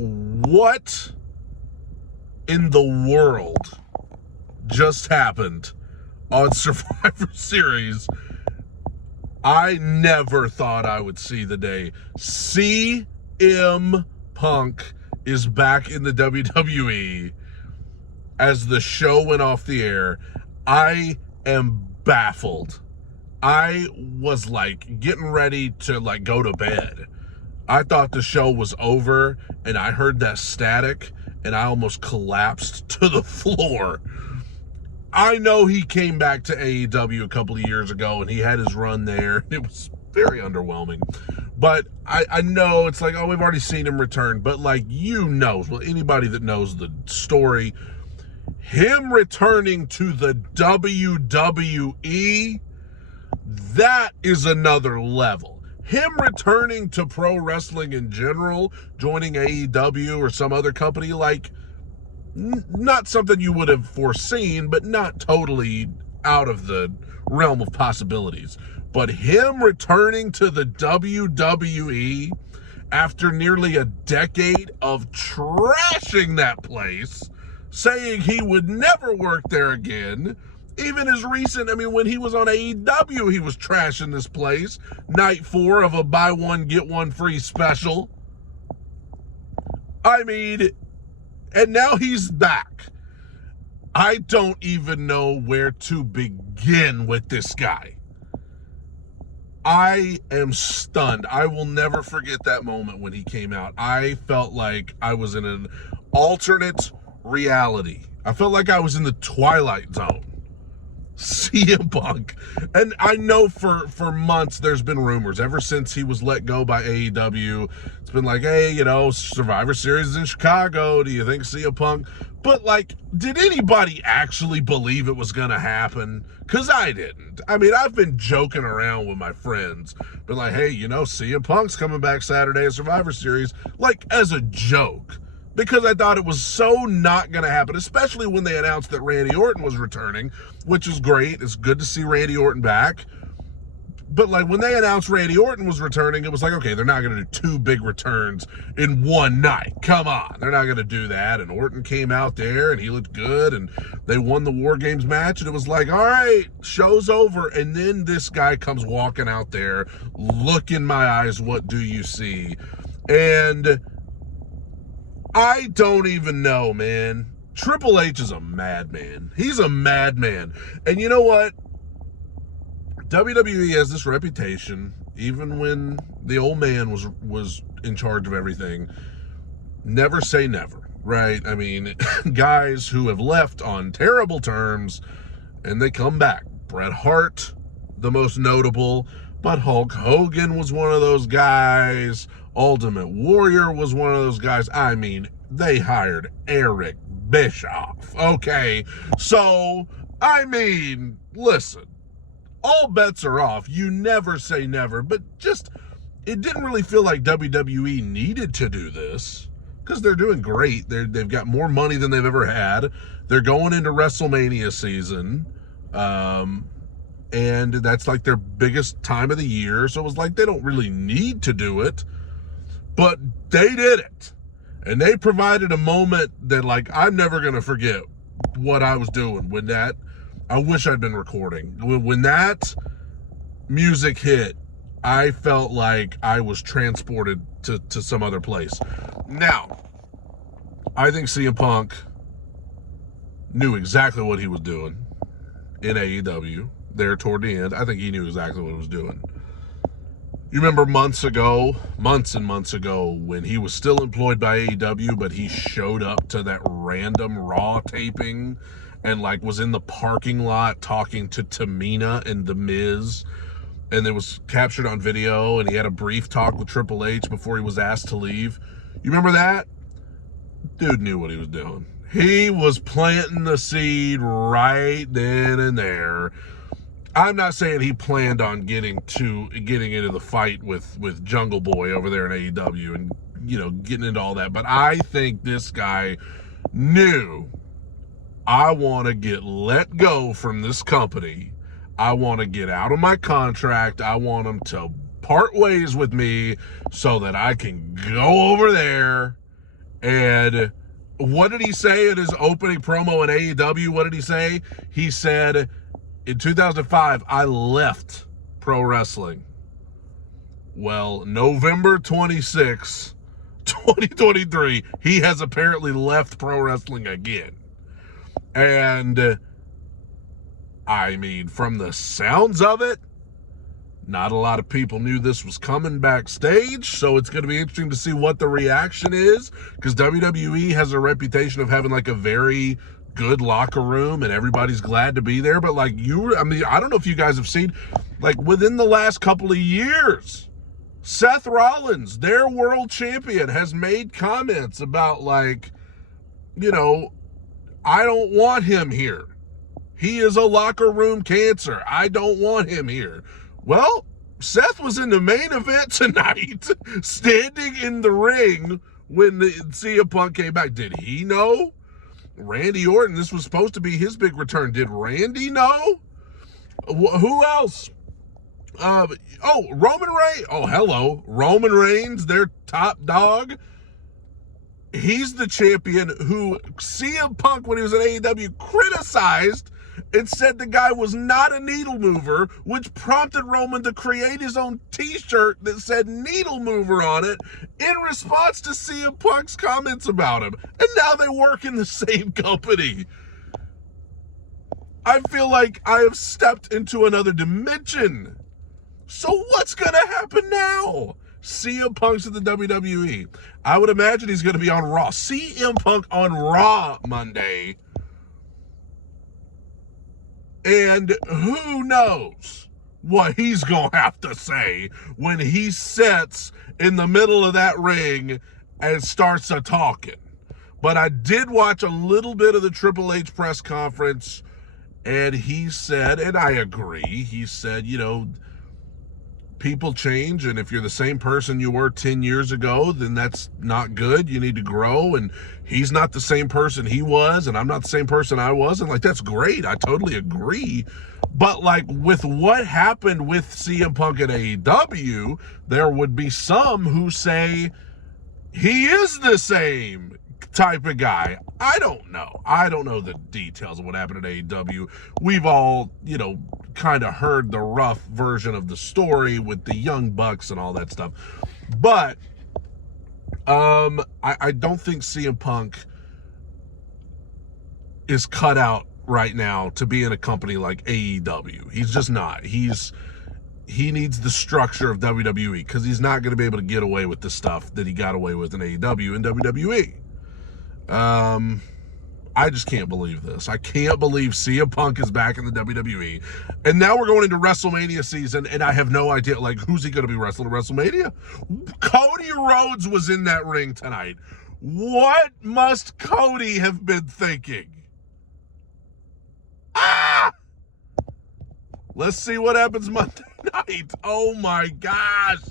what in the world just happened on Survivor Series? I never thought I would see the day. CM Punk is back in the WWE as the show went off the air. I am baffled. I was like getting ready to like go to bed. I thought the show was over, and I heard that static and I almost collapsed to the floor. I know he came back to AEW a couple of years ago and he had his run there. It was very underwhelming. But I know it's like, oh, we've already seen him return. But like, well, anybody that knows the story, him returning to the WWE, that is another level. Him returning to pro wrestling in general, joining AEW or some other company, like, not something you would have foreseen, but not totally out of the realm of possibilities. But him returning to the WWE after nearly a decade of trashing that place, saying he would never work there again. Even as recent, when he was on AEW, he was trashing this place. Night 4 of a buy one, get one free special. And now he's back. I don't even know where to begin with this guy. I am stunned. I will never forget that moment when he came out. I felt like I was in an alternate reality. I felt like I was in the Twilight Zone. CM Punk. And I know for months there's been rumors ever since he was let go by AEW. It's been like, hey, Survivor Series is in Chicago. Do you think CM Punk? But like, did anybody actually believe it was going to happen? Because I didn't. I've been joking around with my friends. Been like, hey, CM Punk's coming back Saturday at Survivor Series. Like, as a joke. Because I thought it was so not going to happen, especially when they announced that Randy Orton was returning, which is great. It's good to see Randy Orton back. But like when they announced Randy Orton was returning, it was like, okay, they're not going to do 2 big returns in one night. Come on. They're not going to do that. And Orton came out there and he looked good and they won the War Games match. And it was like, all right, show's over. And then this guy comes walking out there, look in my eyes, what do you see? And I don't even know, man. Triple H is a madman. He's a madman. And you know what? WWE has this reputation, even when the old man was in charge of everything, never say never, right? Guys who have left on terrible terms, and they come back. Bret Hart, the most notable, but Hulk Hogan was one of those guys. Ultimate Warrior was one of those guys. They hired Eric Bischoff. Okay, so, listen, all bets are off. You never say never, but it didn't really feel like WWE needed to do this because they're doing great. They've got more money than they've ever had. They're going into WrestleMania season, and that's like their biggest time of the year. So it was like they don't really need to do it, but they did it. And they provided a moment that, like, I'm never going to forget what I was doing when that, I wish I'd been recording. When that music hit, I felt like I was transported to some other place. Now, I think CM Punk knew exactly what he was doing in AEW there toward the end. I think he knew exactly what he was doing. You remember months and months ago, when he was still employed by AEW, but he showed up to that random Raw taping and like was in the parking lot talking to Tamina and The Miz, and it was captured on video, and he had a brief talk with Triple H before he was asked to leave. You remember that? Dude knew what he was doing. He was planting the seed right then and there. I'm not saying he planned on getting into the fight with Jungle Boy over there in AEW and, getting into all that. But I think this guy knew, I want to get let go from this company. I want to get out of my contract. I want them to part ways with me so that I can go over there And what did he say in his opening promo in AEW? What did he say? He said, in 2005, I left pro wrestling. Well, November 26, 2023, he has apparently left pro wrestling again. And, I mean, from the sounds of it, not a lot of people knew this was coming backstage, so it's going to be interesting to see what the reaction is, because WWE has a reputation of having like a very good locker room and everybody's glad to be there. But like I don't know if you guys have seen, like within the last couple of years, Seth Rollins, their world champion, has made comments about like, you know, I don't want him here. He is a locker room cancer. I don't want him here. Well, Seth was in the main event tonight, standing in the ring when the CM Punk came back. Did he know? Randy Orton, this was supposed to be his big return. Did Randy know? Who else? Roman Reigns. Oh, hello. Roman Reigns, their top dog. He's the champion who CM Punk, when he was at AEW, criticized and said the guy was not a needle mover, which prompted Roman to create his own t-shirt that said needle mover on it in response to CM Punk's comments about him. And now they work in the same company. I feel like I have stepped into another dimension. So what's going to happen now? CM Punk's in the WWE. I would imagine he's going to be on Raw. CM Punk on Raw Monday. And who knows what he's going to have to say when he sits in the middle of that ring and starts a talking. But I did watch a little bit of the Triple H press conference, and he said, and I agree, he said, you know, people change, and if you're the same person you were 10 years ago, then that's not good. You need to grow, and he's not the same person he was, and I'm not the same person I was, and like, that's great. I totally agree. But like, with what happened with CM Punk at AEW, there would be some who say he is the same type of guy. I don't know. I don't know the details of what happened at AEW. We've all, you know, kind of heard the rough version of the story with the Young Bucks and all that stuff. But I don't think CM Punk is cut out right now to be in a company like AEW. He's just not. He needs the structure of WWE, because he's not going to be able to get away with the stuff that he got away with in AEW and WWE. I just can't believe this. I can't believe CM Punk is back in the WWE. And now we're going into WrestleMania season, and I have no idea, like, who's he going to be wrestling at WrestleMania? Cody Rhodes was in that ring tonight. What must Cody have been thinking? Let's see what happens Monday night. Oh my gosh.